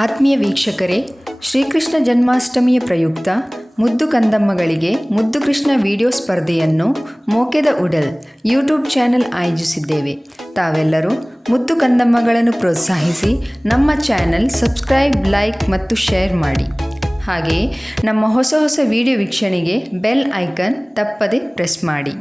ಆತ್ಮೀಯ ವೀಕ್ಷಕರೇ, ಶ್ರೀಕೃಷ್ಣ ಜನ್ಮಾಷ್ಟಮಿಯ ಪ್ರಯುಕ್ತ ಮುದ್ದು ಕಂದಮ್ಮಗಳಿಗೆ ಮುದ್ದು ಕೃಷ್ಣ ವಿಡಿಯೋ ಸ್ಪರ್ಧೆಯನ್ನು ಮೋಕೆದ ಉಡಲ್ ಯೂಟ್ಯೂಬ್ ಚಾನೆಲ್ ಆಯೋಜಿಸಿದ್ದೇವೆ. ತಾವೆಲ್ಲರೂ ಮುದ್ದು ಕಂದಮ್ಮಗಳನ್ನು ಪ್ರೋತ್ಸಾಹಿಸಿ ನಮ್ಮ ಚಾನೆಲ್ ಸಬ್ಸ್ಕ್ರೈಬ್, ಲೈಕ್ ಮತ್ತು ಶೇರ್ ಮಾಡಿ. ಹಾಗೆಯೇ ನಮ್ಮ ಹೊಸ ವಿಡಿಯೋ ವೀಕ್ಷಣೆಗೆ ಬೆಲ್ ಐಕನ್ ತಪ್ಪದೆ ಪ್ರೆಸ್ ಮಾಡಿ.